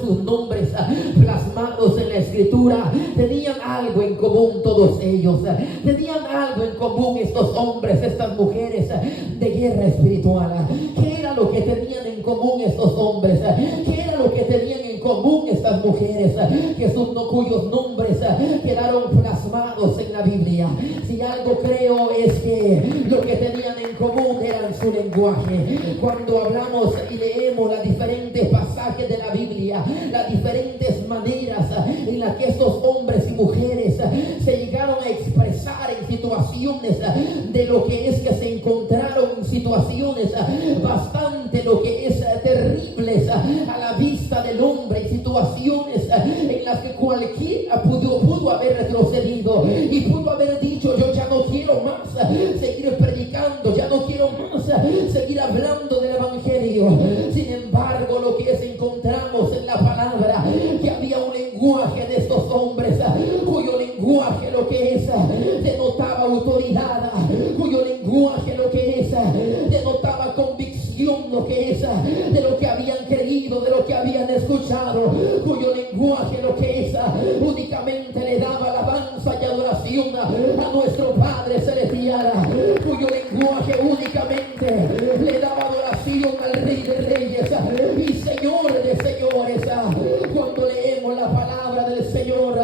sus nombres plasmados en la escritura. Tenían algo en común todos ellos. Tenían algo en común estos hombres, estas mujeres de guerra espiritual. ¿Qué era lo que tenían en común estos hombres? ¿Qué era lo que tenían en común estas mujeres? Cuyos nombres quedaron plasmados en la Biblia. Si algo creo es que lo que tenían en común era su lenguaje. Cuando hablamos y leemos los diferentes pasajes de la Biblia, las diferentes maneras en las que estos hombres y mujeres se llegaron a expresar en situaciones de lo que es que se encontraron en situaciones bastante lo que es terribles a la vista del hombre, en situaciones en las que cualquiera pudo haber retrocedido y pudo haber dicho: yo ya no quiero más seguir predicando, ya no quiero más seguir hablando del evangelio. Sin embargo, lo que encontramos en la palabra, que había un lenguaje de estos hombres cuyo lenguaje lo que es denotaba autoridad, cuyo lenguaje lo que es denotaba convicción, lo que es de lo que habían creído, de lo que habían escuchado, cuyo lenguaje lo que es únicamente le daba alabanza y adoración a nuestro Padre Celestial, cuyo lenguaje únicamente le daba adoración al Rey de Reyes y Señor de Señores. Cuando leemos la palabra del Señor,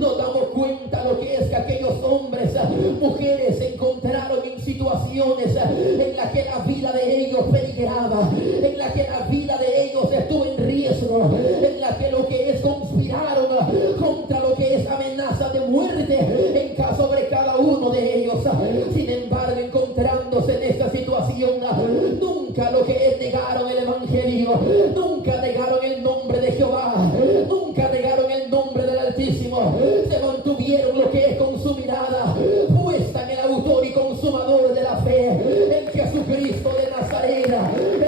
nos damos cuenta lo que es que aquellos hombres, mujeres se encontraron en situaciones en las que la vida de ellos peligraba, en las que la vida de ellos estuvo en riesgo, en las que lo que es conspiraron contra lo que es amenaza de muerte sobre cada uno de ellos. Sin embargo, encontrándose en esta situación, nunca lo que es negaron el evangelio, nunca negaron el nombre de Jehová, nunca negaron el nombre del Altísimo. Se mantuvieron lo que es con su mirada puesta en el autor y consumador de la fe, en Jesucristo de Nazaret,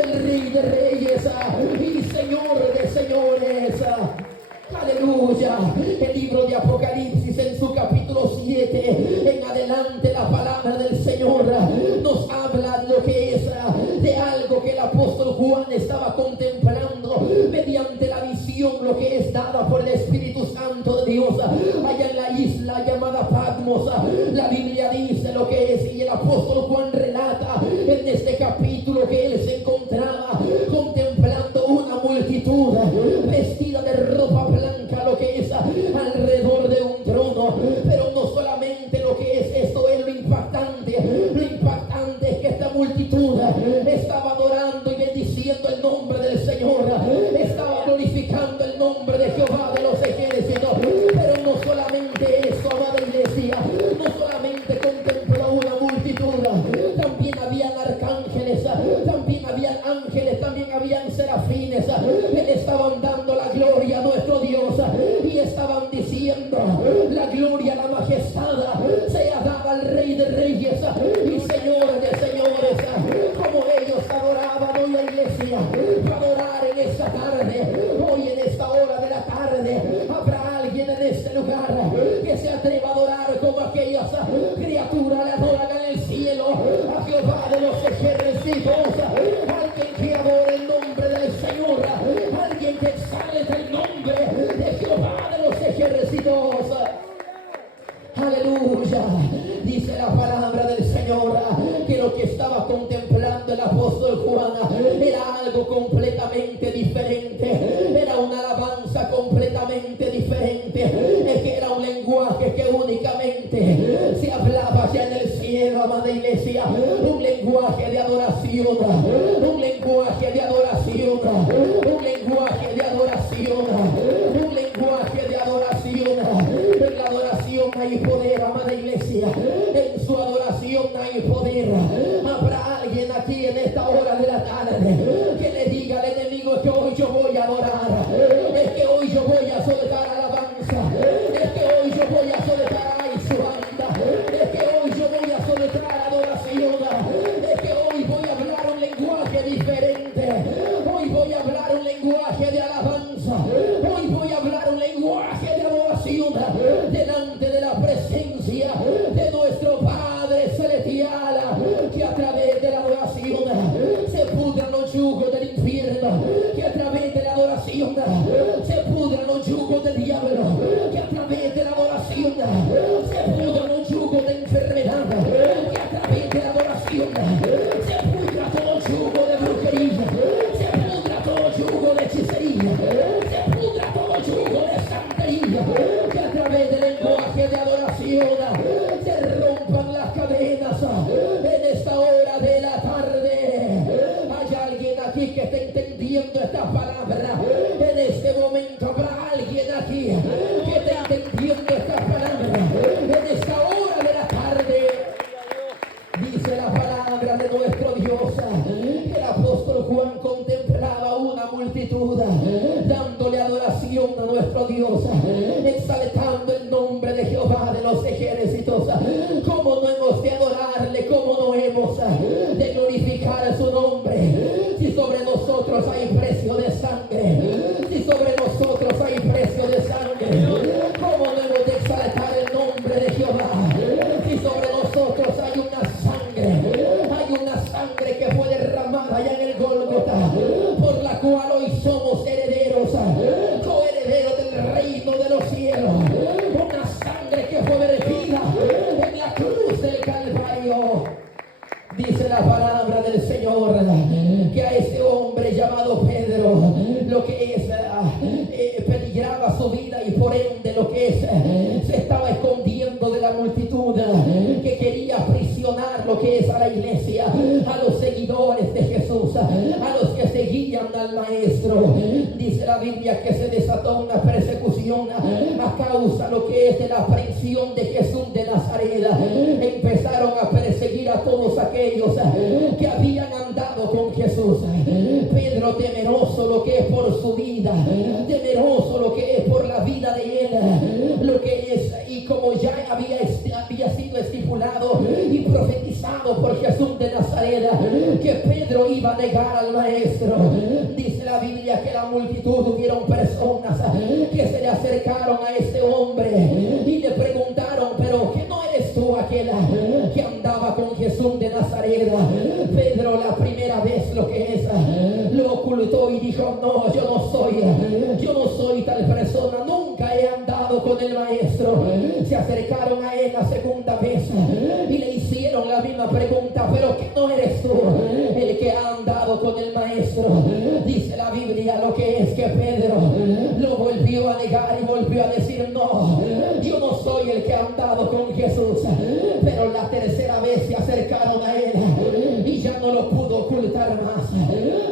el Rey de Reyes y Señor de Señores. Aleluya. El libro de Apocalipsis, en su capítulo 7 en adelante, la palabra del Señor nos habla de lo que es de algo que el apóstol Juan estaba contemplando mediante la visión, lo que es dada por el Espíritu Santo de Dios allá en la isla llamada Patmos. La Biblia dice lo que es, y el apóstol Juan relata en este capítulo que él se encontraba contemplando una multitud vestida de ropa blanca, lo que es alrededor de un trono. Pero no solamente lo que es esto es lo impactante es que esta multitud estaba adorando y bendiciendo el nombre del Señor, estaba glorificando el nombre de Jehová de los ejércitos. Pero no solamente eso, amada iglesia, no solamente contempló una multitud, también habían arcángeles, también habían ángeles, también habían serafines, que estaban dando la gloria a nuestro Dios y estaban diciendo: la gloria, la majestad sea dada al Rey de Reyes y Señor de Señores. Como ellos adoraban hoy, la iglesia, para adorar en esta tarde, hoy en esta hora de la tarde, habrá alguien en este lugar que se atreva a adorar como aquellas criaturas le adoran en el cielo a Jehová de los ejércitos. Alguien que adore el nombre del Señor, alguien que exalte el nombre de Jehová de los ejércitos. Aleluya. Dice la palabra del Señor que lo que estaba contemplando el apóstol Juan era algo completamente diferente, era una alabanza completamente diferente, es que era un lenguaje que únicamente se hablaba allá en el cielo, amada iglesia, un lenguaje de adoración, un lenguaje de adoración, un lenguaje de adoración, un lenguaje de adoración. En la adoración hay poder, amada iglesia, en su adoración hay poder. Habrá alguien aquí en esta hora de la tarde que le diga al enemigo que hoy yo voy a adorar, es que hoy yo voy a soltar alabanza, es que hoy yo voy a soltar su banda, es que hoy yo voy a soltar adoración, es que hoy voy a hablar un lenguaje diferente, hoy voy a hablar un adoración a nuestro Dios, exaltando el nombre de Jehová de los ejércitos. ¿Cómo no hemos de adorarle? ¿Cómo no hemos de glorificar su nombre? Si sobre nosotros hay precio de sangre, si sobre nosotros hay precio de sangre, ¿cómo no hemos de exaltar el nombre de Jehová? Si sobre nosotros hay una sangre que fue derramada allá en el Gólgota, por la cual hoy somos herederos, coherederos del reino de los cielos. Una sangre que fue vertida en la cruz del Calvario. Dice la palabra del Señor que a ese hombre llamado Pedro, lo que es, peligraba su vida, y por ende lo que es, se estaba escondiendo de la multitud que quería aprisionar lo que es a la iglesia, a los seguidores de Jesús, a los que seguían al Maestro. Dice la Biblia que se desató una persecución a causa lo que es de la aprehensión de Jesús de Nazaret. Empezaron a perseguir a todos aquellos que habían andado con Jesús. Pedro, temeroso lo que es por su vida, temeroso lo que es por la vida de él, lo que es, y como ya había sido estipulado y profetizado por Jesús de Nazaret que Pedro iba a negar al Maestro. Dice la Biblia que la multitud, hubieron personas que se le acercaron a este hombre y le preguntaron: pero ¿qué no eres tú aquel que andaba con Jesús de Nazaret? Pedro, la primera vez lo que es, lo ocultó y dijo: no, yo no soy tal persona, nunca he andado con el Maestro. Se acercaron a él la segunda vez y le hicieron la misma pregunta: pero ¿qué no eres tú el que ha andado con el Maestro? Dice la Biblia lo que es que Pedro lo volvió a negar y volvió a decir: no, yo no soy el que ha andado con Jesús. Pero la tercera vez se acercaron a él y ya no lo pudo ocultar más,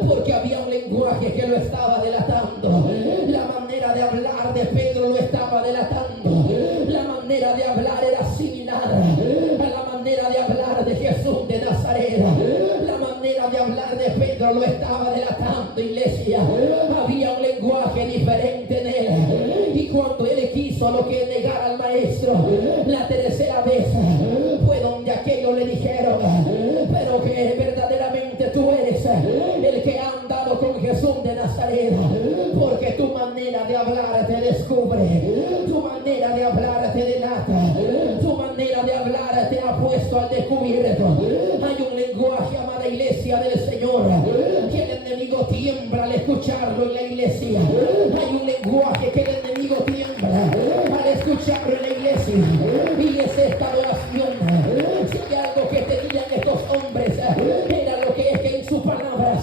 porque había un lenguaje que lo estaba delatando. La manera de hablar de Pedro lo estaba delatando. La manera de hablar era similar a la manera de hablar de Jesús de Nazaret. La manera de hablar de Pedro lo estaba delatando, iglesia. Había un lenguaje diferente en él. Y cuando él quiso lo que negar al Maestro, la tercera vez fue donde aquellos le dijeron: pero que verdaderamente tú eres el que ha andado con Jesús de Nazaret, porque tu manera de hablar te descubre, tu manera de hablar te delata, tu manera de hablar te ha puesto al descubierto. Hay un lenguaje, amada iglesia del Señor, que el enemigo tiembla al escucharlo en la iglesia. Hay un lenguaje que el enemigo tiembla al escucharlo en la iglesia, y es esta adoración. Si hay algo que tenían estos hombres, era lo que es que en sus palabras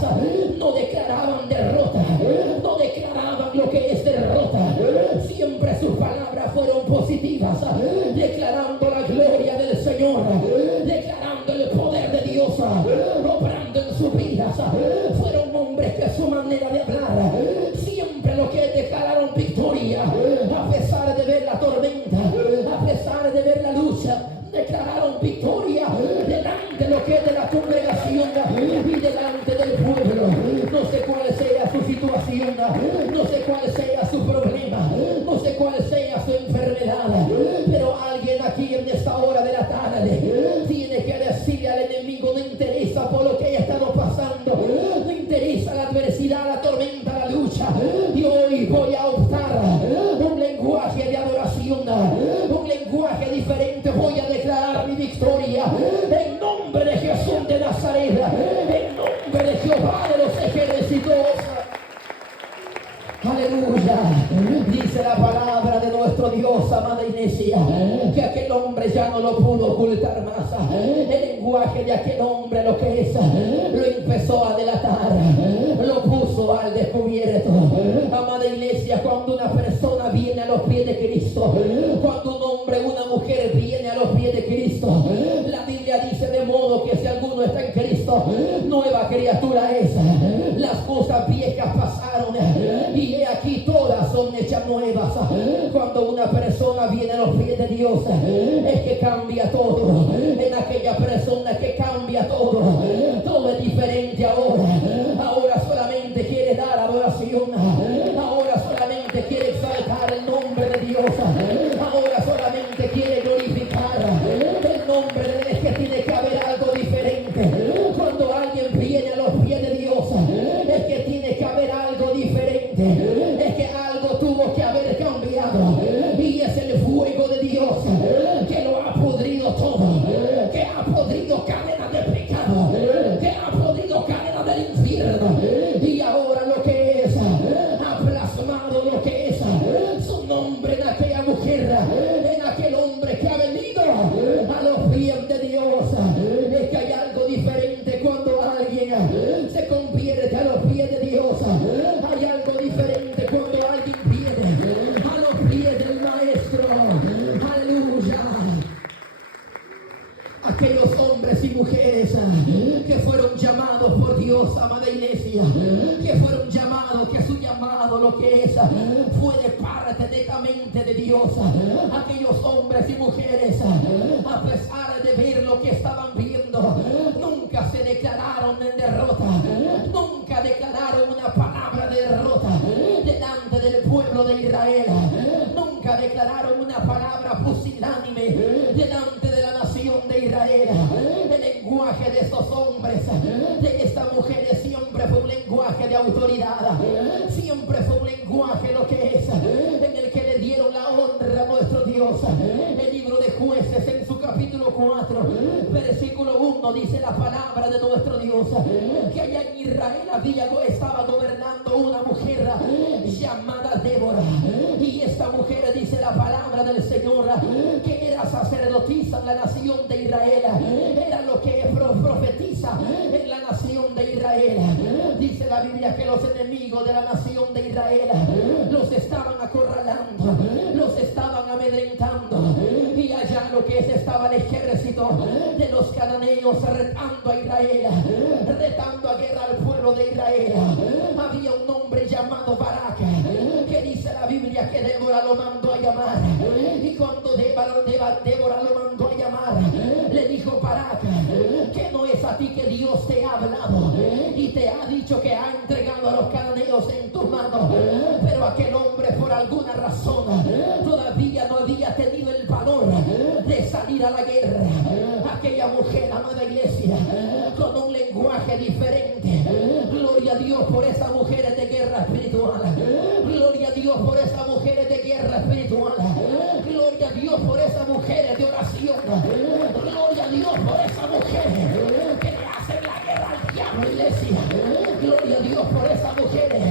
no declaraban derrota, no declaraban lo que es derrota. Siempre sus palabras fueron positivas, declarando la gloria del Señor, declarando el poder de Dios obrando en sus vidas. Fueron hombres que su manera de hablar siempre lo que declararon victoria, a pesar de ver la tormenta, a pesar de ver la lucha, declararon victoria delante de lo que es de la congregación y delante del pueblo. No sé cuál sea su situación, no sé cuál sea su problema, no sé cuál sea su enfermedad, pero alguien aquí en esta hora de la tarde tiene que decirle al enemigo: no interesa por lo que haya estado pasando, no interesa la adversidad, la tormenta, la lucha, y hoy voy a optar un lenguaje de adoración, un lenguaje diferente. Voy a declarar mi victoria en nombre de Jesús de Nazaret, en nombre de Jehová de los ejércitos. Aleluya. Dice la palabra de nuestro Dios, amada iglesia, que aquel hombre ya no lo pudo ocultar más. El lenguaje de aquel hombre, lo que es, lo empezó a delatar, lo puso al descubierto. Amada iglesia, cuando una persona viene a los pies de Cristo, cuando un hombre, una mujer viene a los pies de Cristo, la Biblia dice: de modo que si alguno está en Cristo, nueva criatura es. Las cosas viejas pasaron y he aquí todas son hechas nuevas. Cuando una persona viene a los pies de Dios, es que cambia todo. En aquella persona que cambia todo, todo es diferente ahora. Ahora solamente quiere dar adoración, ahora solamente quiere exaltar fue de parte netamente de Dios. Aquellos hombres y mujeres, a pesar de ver lo que estaban viendo, nunca se declararon en derrota, nunca declararon una palabra de derrota delante del pueblo de Israel, nunca declararon una palabra pusilánime delante de la nación de Israel. El lenguaje de estos hombres, de estas mujeres, siempre fue un lenguaje de autoridad, siempre fue un lenguaje lo que es, en el que le dieron la honra a nuestro Dios. El libro de Jueces, en su capítulo 4, versículo 1, dice la palabra de nuestro Dios, que allá en Israel estaba gobernando una mujer llamada Débora, y esta mujer, dice la palabra del Señor, que era sacerdotisa en la nación de Israel, era lo que profetiza en la nación de Israel. Dice la Biblia que los enemigos de la nación de Israel los estaban acorralando, los estaban amedrentando, y allá lo que estaba el ejército de los cananeos retando a Israel, retando a guerra al pueblo de Israel. Había un hombre llamado Barak, que dice la Biblia que Débora lo mandó a llamar, y cuando Débora lo mandó a llamar, le dijo: Barak, que no es a ti que Dios te ha hablado y te ha dicho que ha entregado a los cananeos en tu mano. Pero aquel hombre, por alguna razón, todavía no había tenido el valor de salir a la guerra. Aquella mujer, amada iglesia, con un lenguaje diferente. Gloria a Dios por esas mujeres de guerra espiritual. Gloria a Dios por esas mujeres de guerra espiritual. Gloria a Dios por esas mujeres de oración. Gloria a Dios por esas mujeres que le hacen la guerra al diablo, iglesia. Gloria a Dios por esas mujeres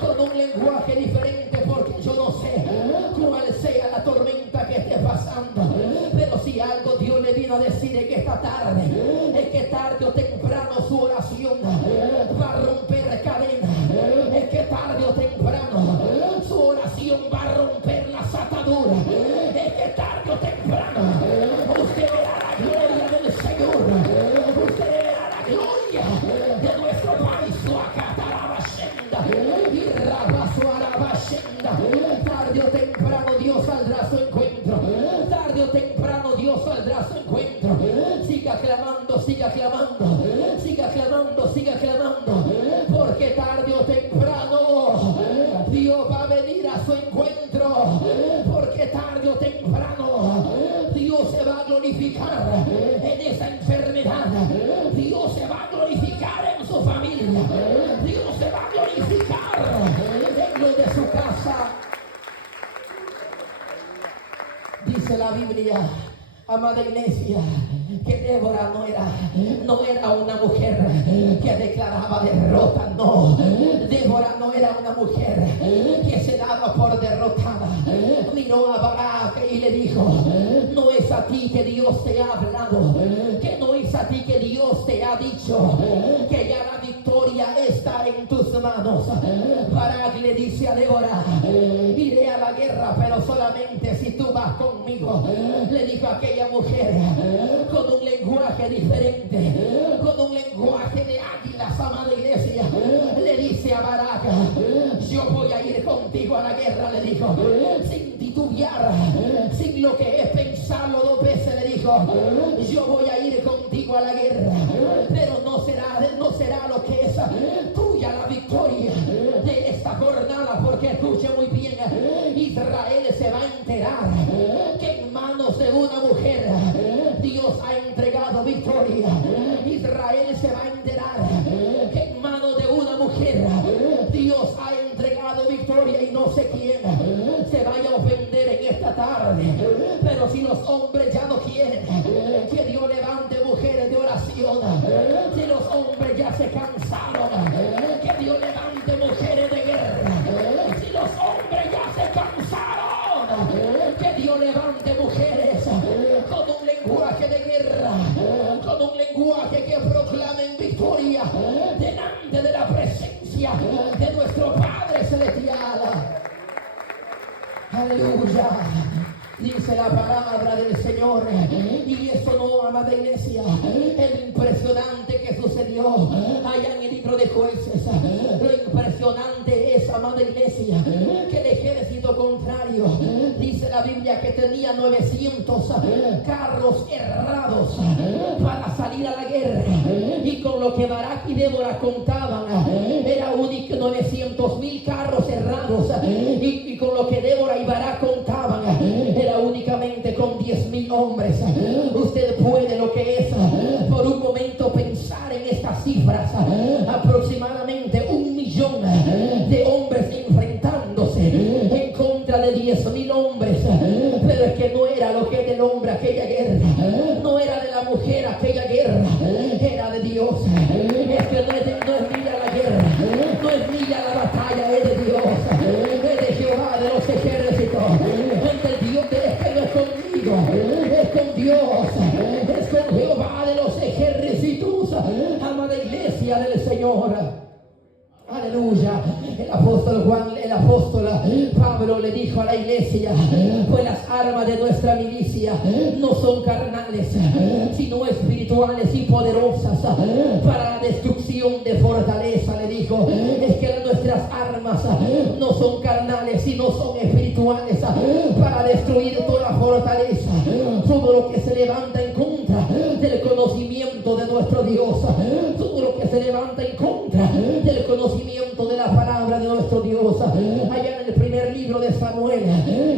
con un lenguaje diferente, porque yo no sé cuál sea la tormenta que esté pasando, pero si algo Dios le vino a decir en esta tarde, es que tarde o temprano su oración va a romper cadenas, es que tarde o temprano su oración va a romper las ataduras, es que tarde o temprano usted verá la gloria del Señor, usted verá la gloria de nuestro país. Tarde o temprano Dios saldrá a su encuentro, tarde o temprano Dios saldrá a su encuentro. Siga clamando, siga clamando, siga clamando, siga clamando, porque tarde o temprano Dios va a venir a su encuentro, porque tarde o temprano Dios se va a glorificar en esa enfermedad, Dios se va a glorificar en su familia, Dios se va a glorificar en lo de su casa. Dice la Biblia, amada iglesia, que Débora no era una mujer que declaraba derrota, no. Débora no era una mujer que se daba por derrotada. Miró a Barak y le dijo: no es a ti que Dios te ha hablado, que no es a ti que Dios te ha dicho que ya la victoria está en tus manos. Barak le dice a Débora: iré a la guerra, pero solamente si tú vas conmigo. Le dijo a aquella mujer con un lenguaje diferente, con un lenguaje de águilas, amada iglesia. Le dice a Barak: yo voy a ir contigo a la guerra, le dijo, sin titubear, sin lo que es pensarlo dos veces. Le dijo: yo voy a ir contigo a la guerra, pero no será lo que es tuya la victoria de esta jornada, porque escuche muy bien, Israel se va a enterar que en manos de una mujer Dios ha entregado victoria. Israel se va a enterar que en manos de una mujer Dios ha entregado victoria, y no sé quién se vaya a ofender en esta tarde, pero si los hombres ya no quieren que Dios levante mujeres de oración, si los hombres ya se cansaron, que Dios levante mujeres de guerra, si los hombres ya se cansaron, que Dios levante mujeres con un lenguaje de guerra, con un lenguaje que proclamen victoria delante de la presencia de nuestro Padre Celestial. Aleluya. Dice la palabra del Señor, y eso no, amada iglesia, es lo impresionante que sucedió allá en el libro de Jueces. Lo impresionante es, amada iglesia, que el ejército Biblia que tenía 900 carros herrados para salir a la guerra. Y con lo que Barak y Débora contaban, era único 900,000 carros herrados. Y con lo que Débora y Barak contaban, era únicamente con 10,000 hombres. Usted puede lo que es por un momento pensar en estas cifras. Aproximadamente 1,000,000 de hombres enfrentándose en contra de 10,000 hombres. Pero es que no era lo que es del hombre aquella guerra, no era de la mujer aquella guerra, era de Dios. Es que no es mía la guerra, no es mía la batalla, es de Dios, es de Jehová de los ejércitos. Es el Dios que no es conmigo, es con Dios, es con Jehová de los ejércitos. Amada iglesia del Señor. Aleluya. El apóstol Juan, el apóstol Pablo le dijo a la iglesia: pues las armas de nuestra milicia no son carnales, sino espirituales y poderosas para la destrucción de fortaleza. Le dijo: es que nuestras armas no son carnales, sino son espirituales para destruir toda fortaleza, todo lo que se levanta en contra del conocimiento de nuestro Dios, todo lo que se levanta en contra del conocimiento de la palabra de nuestro Dios. Allá en el primer libro de Samuel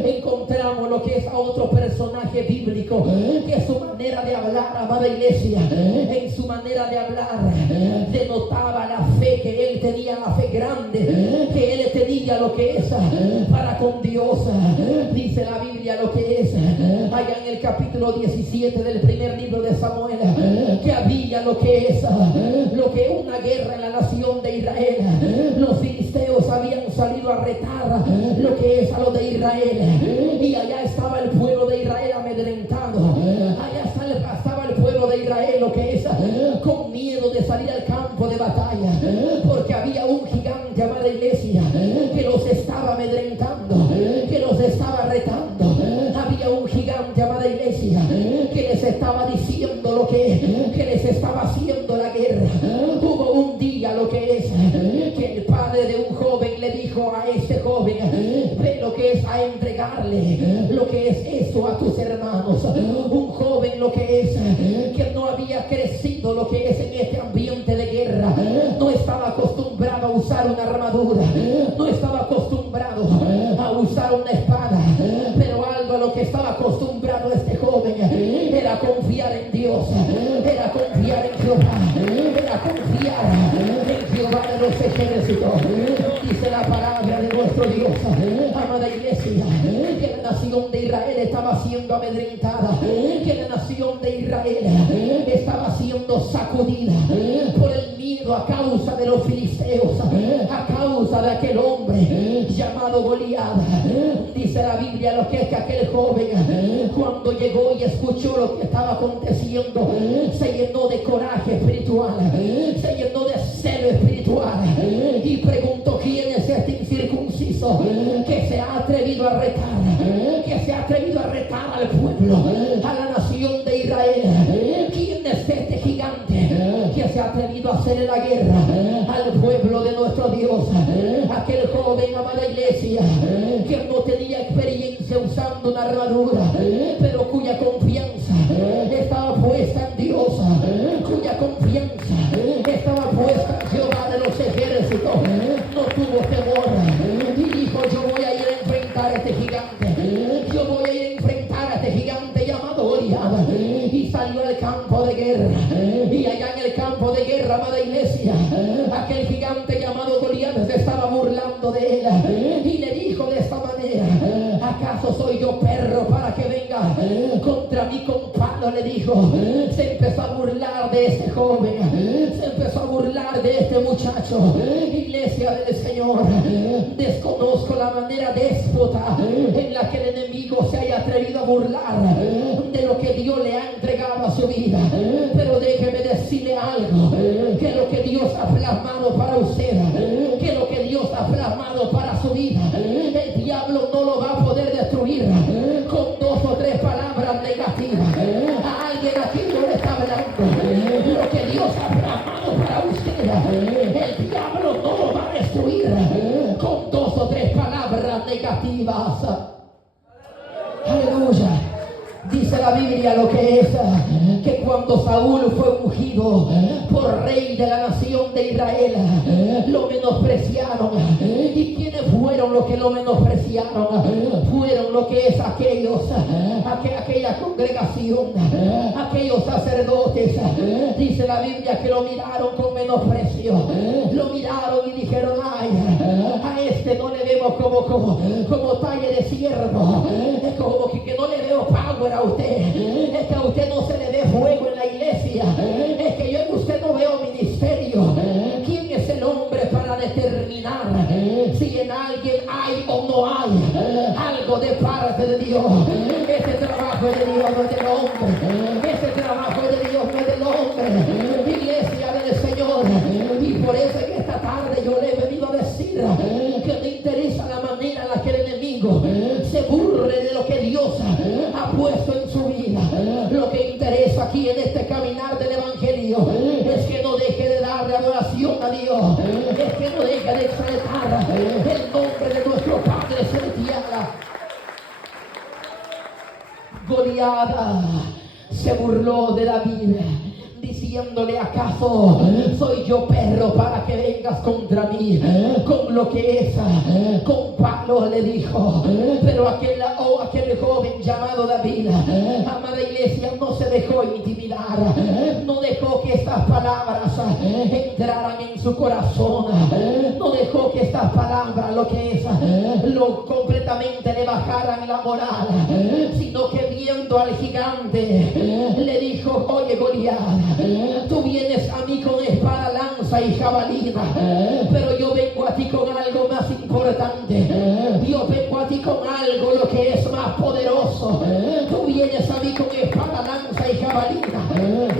encontramos lo que es a otro personaje bíblico, que su manera de hablar, amada iglesia, en su manera de hablar denotaba la fe que él tenía, la fe grande que él tenía, lo que es para con Dios. Dice la Biblia lo que es allá en el capítulo 17 del primer libro de Samuel, que había lo que es una guerra en la nación de Israel. Los filisteos habían salido a retar lo que es a los de Israel, y allá estaba el pueblo de Israel amedrentado. Allá estaba el pueblo de Israel lo que es con miedo de salir al campo de batalla, porque había un gigante, amada iglesia, que los estaba amedrentando, que los estaba retando. Había un gigante, amada iglesia, que les estaba diciendo lo que les estaba haciendo la guerra. Hubo un día lo que es que el padre de un joven le dijo a ese joven: ve lo que es a entregarle lo que es eso a tus hermanos. Un joven lo que es que no había crecido lo que es en este ambiente de guerra, no estaba acostumbrado a usar una armadura, no estaba acostumbrado a usar una espada, pero algo a lo que estaba acostumbrado este joven era confiar en Dios, era confiar en Jehová, era confiar en Jehová de los ejércitos. Dice la palabra de nuestro Dios, amada iglesia, que la nación de Israel estaba siendo amedrentada, que la nación de Israel estaba siendo sacudida por el miedo a causa de los filisteos, a causa de aquel hombre llamado Goliat. Dice la Biblia lo que es que aquel joven, cuando llegó y escuchó lo que estaba aconteciendo, se llenó de coraje espiritual, se llenó de celo espiritual, y preguntó: ¿quién es este incircunciso que se ha atrevido a retar, que se ha atrevido a retar al pueblo, a la nación de Israel? ¿Quién es este gigante que se ha atrevido a hacerle la guerra al pueblo de nuestro Dios? Aquel joven, amada iglesia, que no tenía experiencia usando una armadura, pero cuya confianza estaba puesta en Dios, cuya confianza estaba puesta en Jehová de los ejércitos, no tuvo temor y dijo: yo voy a ir a enfrentar a este gigante, yo voy a ir a enfrentar a este gigante llamado Goliat. Y salió al campo de guerra, y allá en el campo de guerra, amada iglesia, aquel gigante llamado Goliat se estaba burlando de él, y le dijo de esta manera: ¿acaso soy yo perro para que venga contra mí con palo? Le dijo. Se empezó a burlar de este joven, se empezó a burlar de este muchacho. Iglesia del Señor, desconozco la manera déspota en la que el enemigo se haya atrevido a burlar de lo que Dios le ha entregado a su vida, pero déjeme decirle algo: que lo que Dios ha plasmado para usted, que lo que Dios ha plasmado para su vida, el diablo no lo va a poder destruir con 2 o 3 palabras negativas. A alguien aquí no le está hablando. Lo que Dios ha plasmado para usted, el diablo no lo va a destruir con 2 o 3 palabras negativas. Aleluya. Dice la Biblia lo que es que cuando Saúl fue ungido por rey de la nación de Israel, lo menospreciaron. ¿Y quiénes fueron los que lo menospreciaron? Fueron lo que es aquella congregación, aquellos sacerdotes. Dice la Biblia que lo miraron con menosprecio, lo miraron y dijeron: ay, a este no le vemos como talle de siervo, es como que no le veo power a usted, es que a usted no se le dé fuego en la iglesia, es que yo en usted no veo ministerio. ¿Quién es el hombre para determinar si en alguien hay o no hay algo de parte de Dios? Ese trabajo es de Dios, no es del hombre. Ese trabajo es de Dios, no es del hombre. Iglesia del Señor. Y por eso en esta tarde yo le he venido a decir que me interesa la manera en la que el enemigo se burle de lo que Dios ha puesto en su vida. Lo que interesa aquí en este caminar del evangelio es que no deje de darle adoración a Dios, es que no deje de exaltar el nombre de nuestro Padre celestial. Goliat se burló de David, diciéndole: ¿acaso soy yo perro para que vengas contra mí con lo que es? Con palos, le dijo. Pero aquel joven llamado David, amada iglesia, no se dejó intimidar, no dejó que estas palabras entraran en su corazón, no dejó que estas palabras lo completamente le bajaran la moral, sino que viendo al gigante le dijo: oye, Goliat, tú vienes a mí con espada, lanza y jabalina, pero yo vengo a ti con algo más importante. Yo vengo a ti con algo lo que es más poderoso. Tú vienes a mí con espada, lanza y jabalina,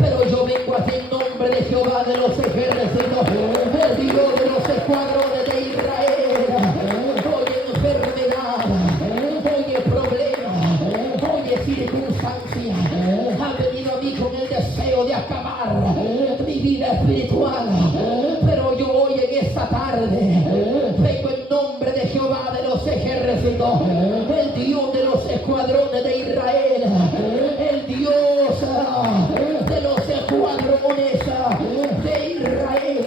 pero yo vengo a ti en nombre de Jehová de los ejércitos, el Dios de los escuadrones de Israel. Oye, enfermedad, oye, problema, oye, circunstancia, ha venido a mí con el deseo de acabar mi vida espiritual, pero yo hoy en esta tarde vengo en nombre de Jehová de los ejércitos, el Dios de los escuadrones de Israel, el Dios de los escuadrones de Israel.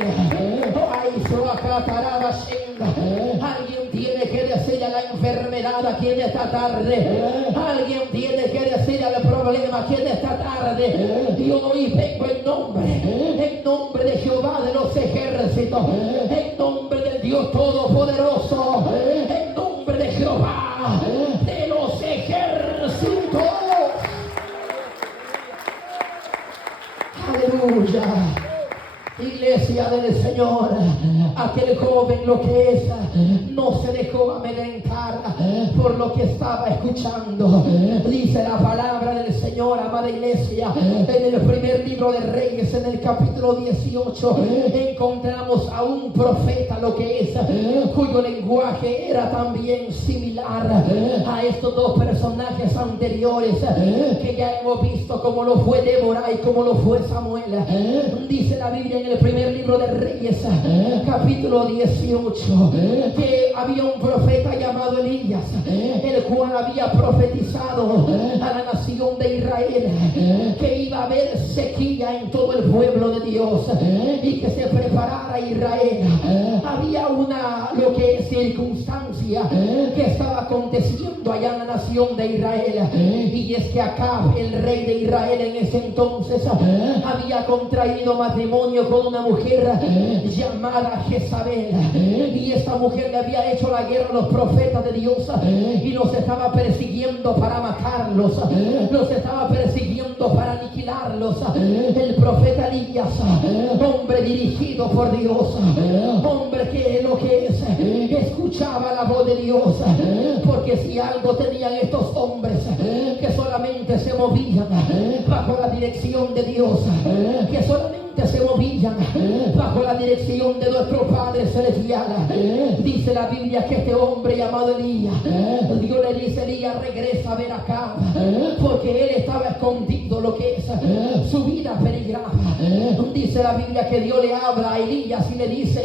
Alguien tiene que decirle a la enfermedad aquí en esta tarde, alguien tiene que decirle al problema aquí en esta tarde: yo hoy vengo en nombre de Jehová de los ejércitos, en nombre del Dios todopoderoso, en nombre de Jehová de los ejércitos. Aleluya. Iglesia del Señor, aquel joven lo que es no se dejó amedrentar por lo que estaba escuchando. Dice la palabra del Señor, amada iglesia, en el primer libro de Reyes, en el capítulo 18, encontramos a un profeta lo que es, cuyo lenguaje era también similar a estos dos personajes anteriores que ya hemos visto, como lo fue Débora y como lo fue Samuel. Dice la Biblia en el primer libro de Reyes, capítulo 18, que había un profeta llamado Elías, el cual había profetizado a la nación de Israel que iba a haber sequía en todo el pueblo de Dios y que se preparara Israel. Había lo que es circunstancia que estaba aconteciendo allá en la nación de Israel, y es que Acab, el rey de Israel en ese entonces, había contraído matrimonio con una mujer llamada Jezabel, y esta mujer le había hecho la guerra a los profetas de Dios y los estaba persiguiendo para matarlos, los estaba persiguiendo para aniquilarlos. El profeta Elías, hombre dirigido por Dios, hombre que lo que es escuchaba la voz de Dios, porque si algo tenían estos hombres, que solamente se movían bajo la dirección de Dios, que solamente se movían bajo la dirección de nuestro Padre Celestial. Dice la Biblia que este hombre llamado Elías, Dios le dice: Elías, regresa a ver acá, porque él estaba escondido, lo que es su vida peligraba. Dice la Biblia que Dios le habla a Elías y le dice: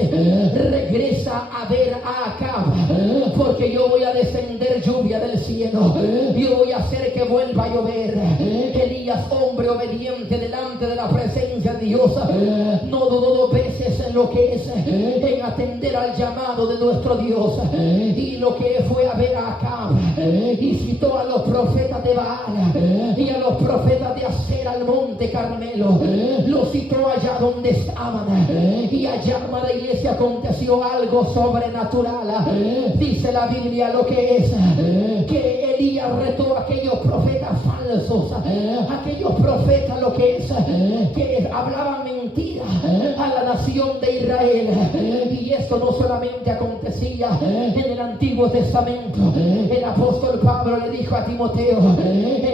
regresa a ver a Acab, porque yo voy a descender lluvia del cielo, yo voy a hacer que vuelva a llover. Elías, hombre obediente delante de la presencia de Dios, no dudó dos veces en lo que es en atender al llamado de nuestro Dios, y lo que fue a ver a Acab y citó a los profetas de Baal y a los profetas de Acera al monte Carmelo. Los citó allá donde estaban, y allá, amada iglesia, aconteció algo sobrenatural. Dice la Biblia lo que es que Elías retó a aquellos profetas falsos, aquellos profetas lo que es que hablaban mentiras a la nación de Israel. Y esto no solamente acontecía en el Antiguo Testamento. El apóstol Pablo le dijo a Timoteo: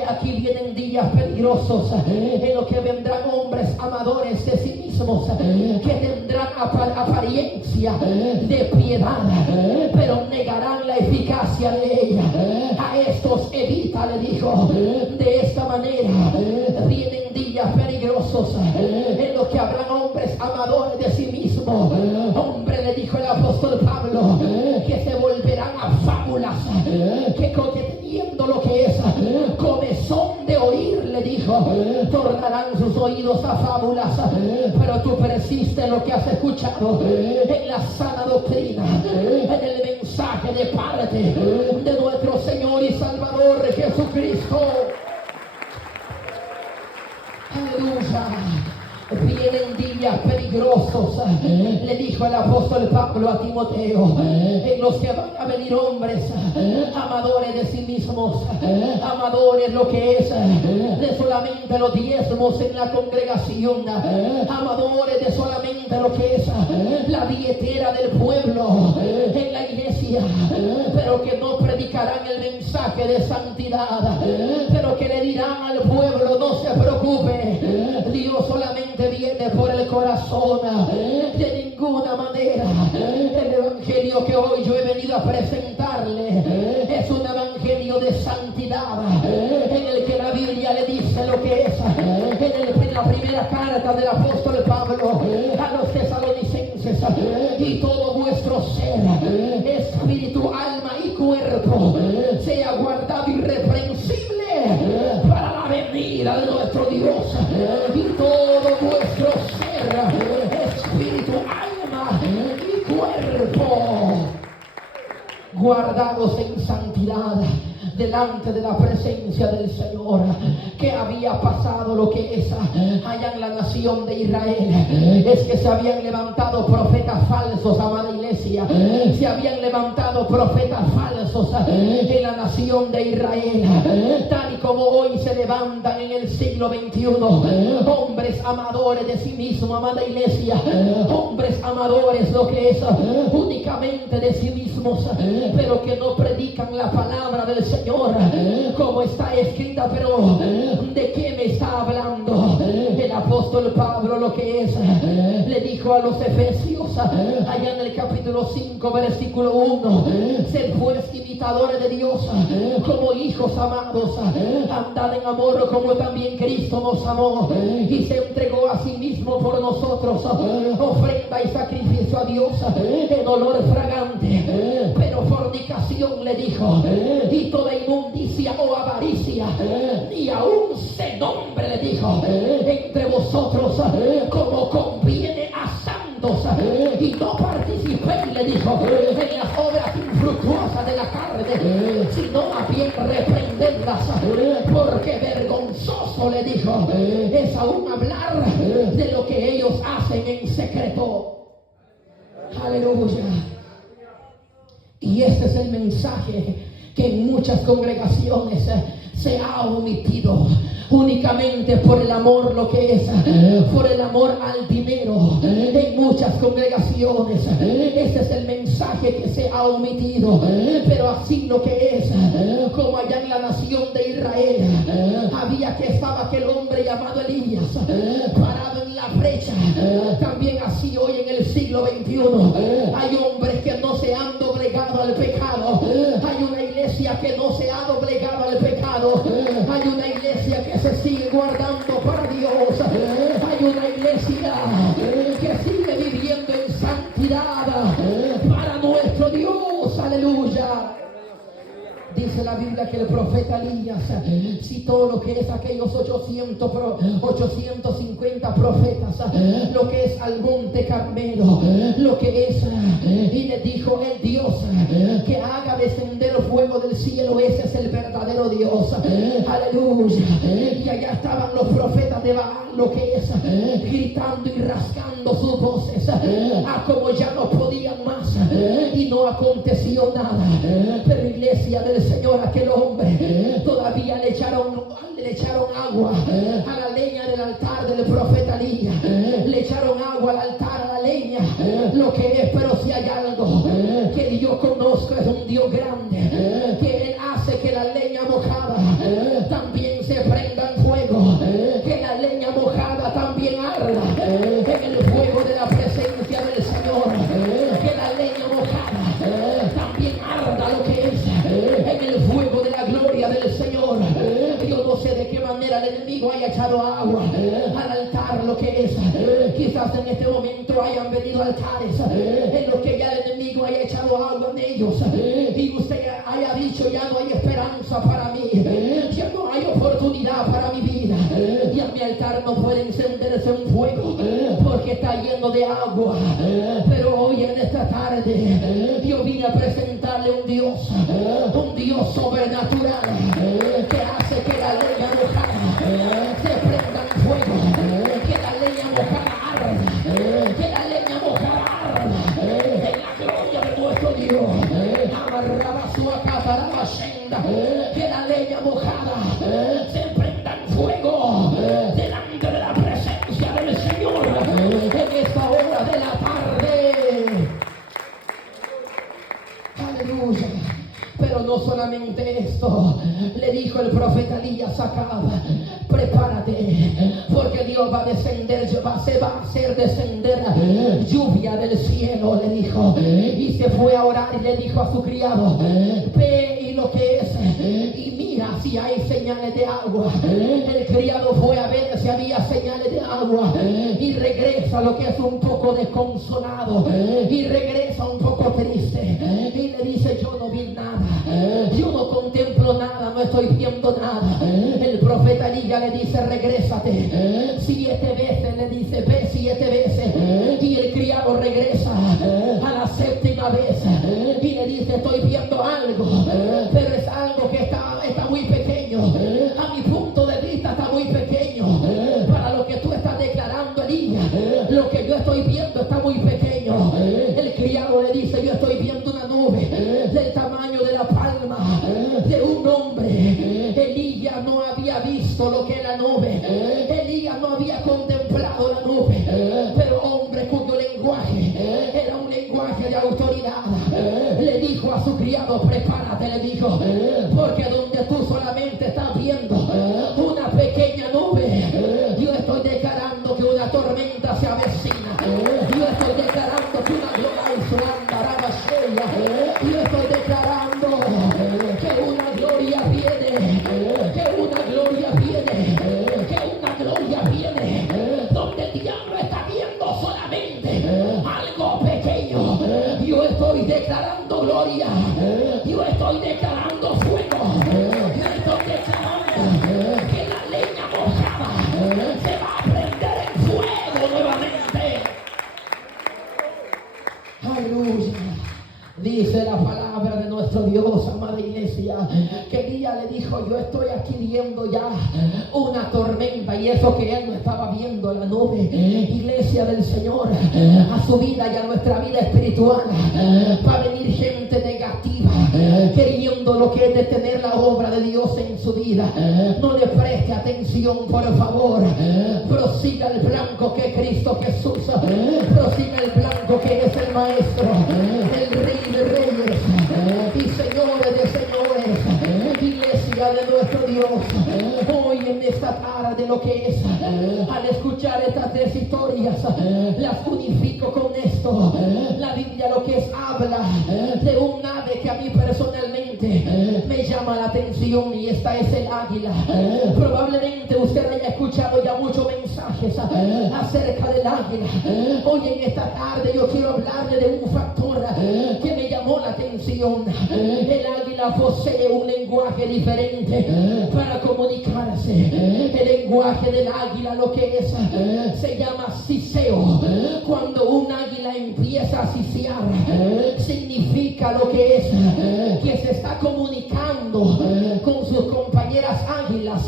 aquí vienen días peligrosos en los que vendrán hombres amadores de sí mismos, que tendrán apariencia de piedad, pero negarán la eficacia de ella. A estos evita, le dijo. De esta manera vienen días peligrosos en los que habrán hombres amadores de sí mismos. Hombre, le dijo el apóstol Pablo, que se volverán a fábulas, que teniendo lo que es comezón de oír, le dijo, tornarán sus oídos a fábulas. Pero tú persiste en lo que has escuchado, en la sana doctrina, en el mensaje de parte de nuestro Señor y Salvador Jesucristo. Aleluya. Vienen días peligrosos, le dijo el apóstol Pablo a Timoteo, en los que van a venir hombres amadores de sí mismos, amadores lo que es de solamente los diezmos en la congregación, amadores de solamente lo que es la billetera del pueblo en la iglesia, pero que no predicarán el mensaje de santidad, pero que le dirán al pueblo: no se preocupe, Dios solamente viene por el corazón. De ninguna manera. El evangelio que hoy yo he venido a presentarle es un evangelio de santidad, en el que la Biblia le dice lo que es en la primera carta del apóstol Pablo a los tesalonicenses: y todo vuestro ser, espíritu, alma y cuerpo, sea guardado irreprensible para la venida de nuestro Dios. Y todo vuestro ser, espíritu, alma y cuerpo, guardados en santidad delante de la presencia del Señor. Que había pasado lo que es allá en la nación de Israel, es que se habían levantado profetas falsos, amada iglesia. Se habían levantado profetas falsos en la nación de Israel, tal y como hoy se levantan en el siglo XXI hombres amadores de sí mismos, amada iglesia, hombres amadores lo que es únicamente de sí mismos, pero que no predican la palabra del Señor como está escrita. Pero ¿de qué me está hablando el apóstol Pablo? Lo que es, le dijo a los efesios allá en el capítulo 5 versículo 1: sed pues imitadores de Dios como hijos amados, andad en amor como también Cristo nos amó y se entregó a sí mismo por nosotros, ofrenda y sacrificio a Dios en olor fragante. Pero fornicación, le dijo, y toda inmundicia o avaricia, ni aún se nombre, le dijo, entre vosotros como conviene a santos, y no participéis, le dijo, en las obras infructuosas de la carne, sino a bien reprenderlas, porque vergonzoso, le dijo, es aún hablar de lo que ellos hacen en secreto. Aleluya. Y este es el mensaje que en muchas congregaciones se ha omitido, únicamente por el amor, lo que es, por el amor al dinero. En muchas congregaciones este es el mensaje que se ha omitido. Pero así lo que es, como allá en la nación de Israel había sabía que estaba aquel hombre llamado Elías parado en la brecha. También así hoy en el siglo XXI hay hombres que no se han doblegado al pecado. Hay una iglesia que no se ha doblegado al pecado. Hay una iglesia que se sigue guardando para Dios. Hay una iglesia que sigue viviendo en santidad para nuestro Dios. Aleluya. Dice la Biblia que el profeta Elías citó lo que es aquellos 850 profetas, lo que es al monte Carmelo, lo que es, y le dijo el Dios que haga descender fuego del cielo, ese es el verdadero Dios. Aleluya. Y allá estaban los profetas de Baal, lo que es, gritando y rasgando sus voces, como ya no podían más, y no aconteció nada. Pero iglesia del Señor, aquel hombre todavía le echaron agua a la leña del altar del profeta Elías, le echaron agua al altar, a la leña, lo que es. Pero si hay algo que yo conozco, es un Dios grande, que Él hace que la leña mojada también se prenda en fuego, que la leña mojada también arda en el fuego de la presencia del Señor, que la leña mojada también arda, lo que es, en el fuego de la gloria del Señor. Yo no sé de qué manera el enemigo haya echado agua al altar, lo que es. Quizás en este momento hayan venido altares en los que ya el enemigo haya echado agua en ellos, y usted haya dicho: ya no hay esperanza para mí, ya no hay oportunidad para mi vida, y a mi altar no puede encenderse un fuego porque está lleno de agua. Pero hoy en esta tarde yo vine a presentarle un Dios sobrenatural, que hace que la leña mojada se prenda en fuego, que la leña mojada arda, que la leña mojada arda en la gloria de nuestro Dios. Amarraba su acataraba shenda, que la leña mojada se prenda en fuego delante de la presencia del Señor en esta hora de la tarde. Aleluya. Pero no solamente esto, le dijo el profeta Elías a Acab: prepárate, porque Dios va a descender, va a hacer descender lluvia del cielo, le dijo. Y se fue a orar y le dijo a su criado: ve y lo que es, y mira si hay señales de agua. El criado fue a ver si había señales de agua, y regresa, lo que es, un poco desconsolado, y regresa un poco triste, y le dice: yo no vi nada, yo no contemplo nada, no estoy viendo nada. El profeta Elías le dice: regrésate 7 veces, le dice: ve 7 veces. Y el criado regresa a la 7ª vez y le dice: estoy viendo algo, pero es algo que está muy pequeño, a mi punto de vista está muy pequeño para lo que tú estás declarando, Elías. Lo que yo estoy viendo está muy pequeño. El criado le dice: yo estoy viendo una nube del tamaño de la palma de un hombre. Elías no había visto lo que es la nube, Elías no había contemplado la nube, pero hombre cuyo lenguaje era un lenguaje de autoridad, le dijo a su criado: prepárate, le dijo, porque donde tú solamente estás viendo una pequeña nube, yo estoy declarando que una tormenta se avecina. Yo estoy declarando que una gloria andará vacía. Yo estoy declarando que una gloria viene, que una gloria viene, que una gloria viene, donde el diablo está viendo solamente algo pequeño. Yo estoy declarando gloria, yo estoy declarando fuego, yo estoy declarando que la leña mojada se va a prender en fuego nuevamente. Aleluya. Dice la palabra de nuestro Dios, amada iglesia, que Elías le dijo: yo estoy aquí viendo ya una tormenta, y eso que él no estaba viendo, la nube. Iglesia del Señor, a su vida y a nuestra vida espiritual va a venir gente negativa queriendo lo que es detener la obra de Dios en su vida. No le preste atención, por favor. Prosiga el blanco que es Cristo Jesús, prosiga el blanco que es el Maestro, el Rey de Reyes y Señores de Señores. Iglesia palabra de nuestro Dios. Hoy en esta tarde lo que es, al escuchar estas tres historias, las unifico con esto. La Biblia lo que es habla de un ave que a mí personalmente me llama la atención, y esta es el águila. Probablemente usted haya escuchado ya muchos mensajes acerca del águila. Hoy en esta tarde yo quiero hablarle de un factor que me llamó la atención. El águila posee un lenguaje diferente para comunicarse. El lenguaje del águila lo que es se llama siseo. Cuando un águila empieza a sisear, significa lo que es que se está comunicando con sus compañeras águilas,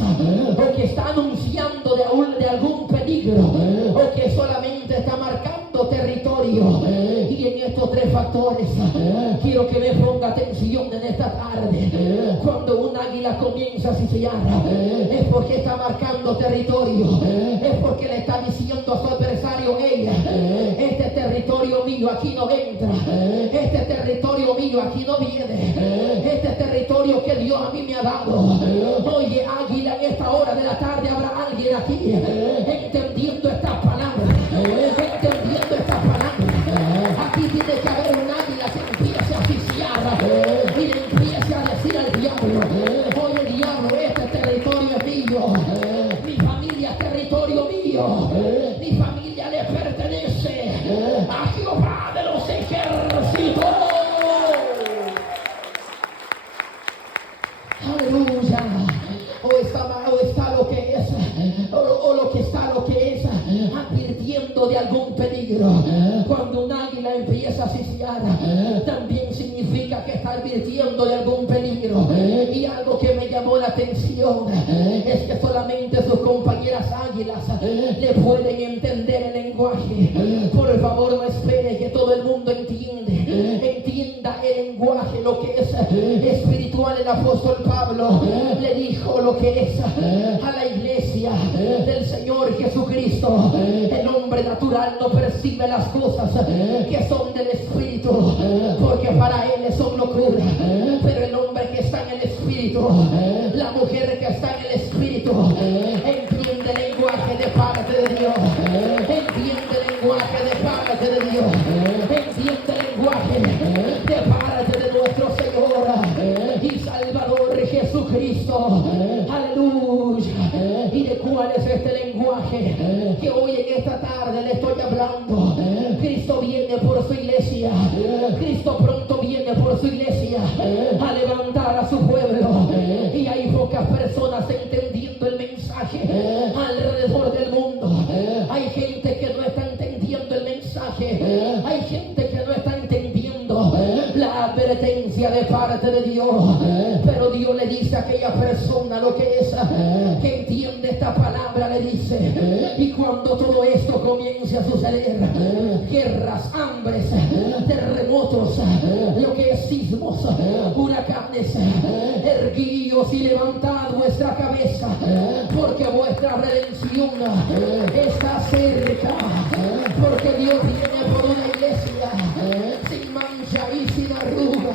o que está anunciando de algún peligro, o que solamente está marcando territorio. Y en estos tres factores quiero que me ponga atención en esta tarde. Cuando un águila comienza a sisear, es porque está marcando territorio, es porque le está diciendo a su adversario: ella, este territorio mío aquí no entra, este territorio mío aquí no viene, este territorio que Dios a mí me ha dado. Oye, águila, en esta hora de la tarde habrá alguien aquí entendiendo esta palabra, entendiendo esta palabra. Aquí tiene que haber un águila que empiece a sisear y le empiece a decir al diablo: oye, diablo, este territorio es mío, mi familia es territorio mío, mi familia le pertenece a Jehová de los ejércitos. Aleluya. O está lo que es, o lo que está lo que es advirtiendo de algún peligro. Cuando un águila empieza a sisear, también significa que está advirtiendo de algún peligro. Y algo que me llamó la atención es que solamente sus compañeras águilas le pueden entender el lenguaje. Por favor, no espere que todo el mundo entienda el lenguaje, lo que es espiritual. El apóstol Pablo le dijo lo que es a la iglesia del Señor Jesucristo: el hombre natural no percibe las cosas que son del Espíritu, porque para él son locura, pero el hombre que está en el Espíritu, la mujer que está en el Espíritu, entiende el lenguaje de parte de Dios, entiende el lenguaje de parte de Dios, entiende el lenguaje de parte de nuestro Señor y Salvador Jesucristo. Aleluya. ¿Y de cuál es este lenguaje que hoy en esta tarde le estoy hablando? Cristo viene por su iglesia. Cristo pronto viene por su iglesia a levantar a su pueblo. Y hay pocas personas entendiendo el mensaje alrededor del mundo. Hay gente que no está entendiendo el mensaje. Hay gente que no está entendiendo la advertencia de parte de Dios. Pero Dios le dice a aquella persona lo que es, que entiende esta palabra, le dice: y cuando todo esto comience a suceder, guerras, hambres, terremotos, lo que es sismos, huracanes, erguíos y levantad vuestra cabeza, porque vuestra redención está cerca. Porque Dios viene por una iglesia sin mancha y sin arruga.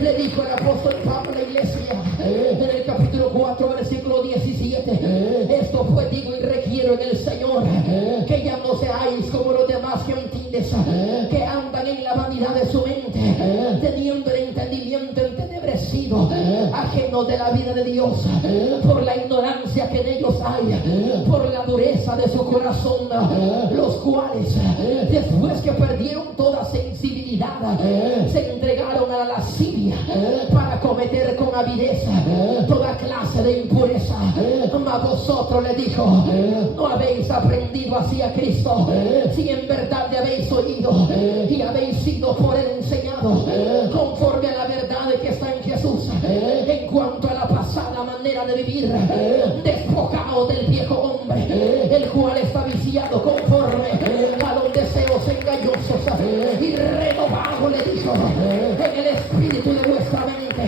Le dijo el apóstol Pablo a la iglesia en el capítulo 4 versículo 17: esto pues digo y requiero en el Señor, que ya no seáis como los demás gentiles, que andan en la vanidad de su mente, teniendo el entendimiento entenebrecido, ajeno de la vida de Dios, por la ignorancia que en ellos hay, por la dureza de su corazón, los cuales, después que perdieron toda sensibilidad, se entregaron a la lascivia para cometer con avidez toda clase de impureza. Mas vosotros, le dijo, no habéis aprendido así a Cristo, si en verdad le habéis oído y habéis sido por él enseñado, conforme a la verdad que está en Jesús, en cuanto a la pasada manera de vivir, despojado del viejo hombre, el cual está viciado conforme a los deseos engañosos, y renovado, le dijo, en el espíritu de vuestra mente,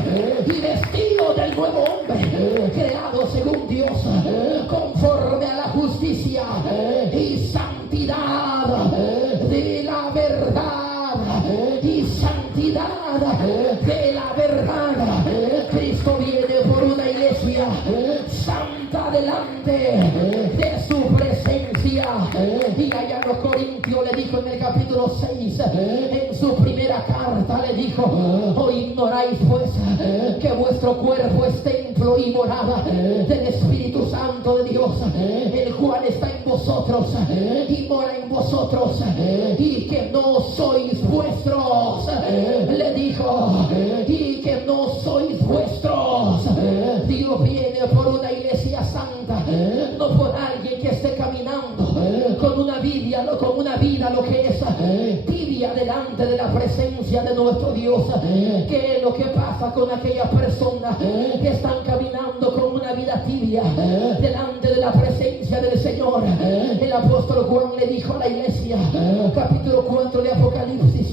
y vestido del nuevo hombre, creado según Dios, conforme a la justicia y santidad de la verdad, y santidad de la verdad. Cristo viene por una iglesia delante de su presencia. Y allá en los Corintios le dijo en el capítulo 6, en su primera carta le dijo: ¿o ignoráis pues que vuestro cuerpo es templo y morada del Espíritu Santo de Dios, el cual está en vosotros y mora en vosotros, y que no sois vuestros? Le dijo, y que no sois vuestros. Dios viene por una iglesia santa, no por alguien que esté caminando con una vida, lo que es tibia delante de la presencia de nuestro Dios. ¿Qué es lo que pasa con aquellas personas que están caminando con una vida tibia delante de la presencia del Señor? El apóstol Juan le dijo a la iglesia, capítulo 4 de Apocalipsis,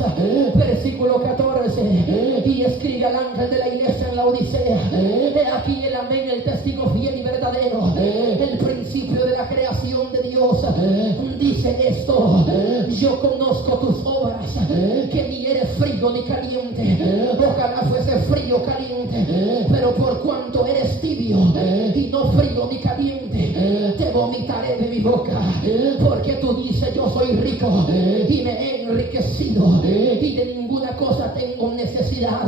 versículo 14, y escribe al ángel de la iglesia en la Odisea: he aquí el amén, el testigo fiel y verdadero, el principio de la creación de Dios. Dice esto: yo conozco tus obras, que ni eres frío ni caliente. Ojalá fuese frío o caliente, pero por cuanto eres tibio y no frío ni caliente, te vomitaré de mi boca. Porque tú dices: yo soy rico y me he enriquecido y de ninguna cosa tengo necesidad,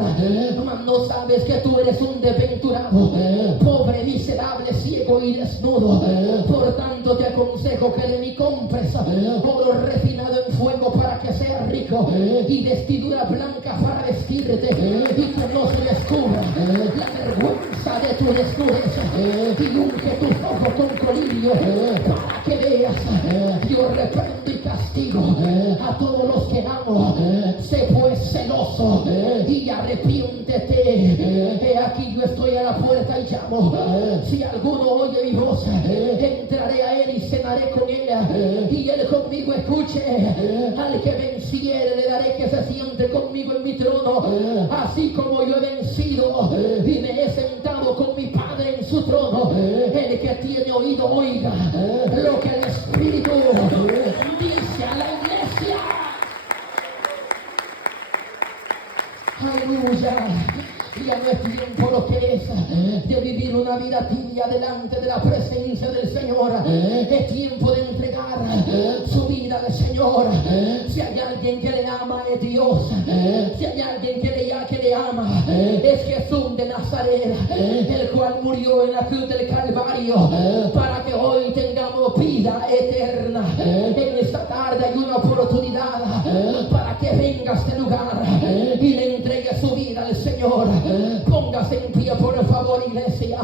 mas no sabes que tú eres un desventurado, pobre, miserable, ciego y desnudo. Por tanto te aconsejo que de mí compres oro refinado en fuego para que seas rico, y vestidura blanca para vestirte, y que no se descubra la vergüenza de tu desnudez, y unge tus ojos con colirio para que veas. Yo reprendo y castigo a todos los que amo. Sé pues celoso y arrepiéntete. He aquí yo estoy a la puerta y llamo. Si alguno oye mi voz, entraré a él y cenaré con él, y él conmigo escuche. Al que venciere le daré que se siente conmigo en mi trono, así como yo he vencido y me he sentado con mi Padre en su trono. El que tiene oído oiga lo que el Espíritu dice a la iglesia. Aleluya. Ya no es tiempo lo que es de vivir una vida tibia delante de la presencia del Señor. Es tiempo de entregar su vida al Señor. Si hay alguien que le ama, es Dios. Si hay alguien que le ama, es Jesús de Nazaret, el cual murió en la cruz del Calvario para que hoy tengamos vida eterna. En esta tarde hay una oportunidad para que venga a este lugar y le entregue su vida al Señor. Póngase en pie, por favor, iglesia.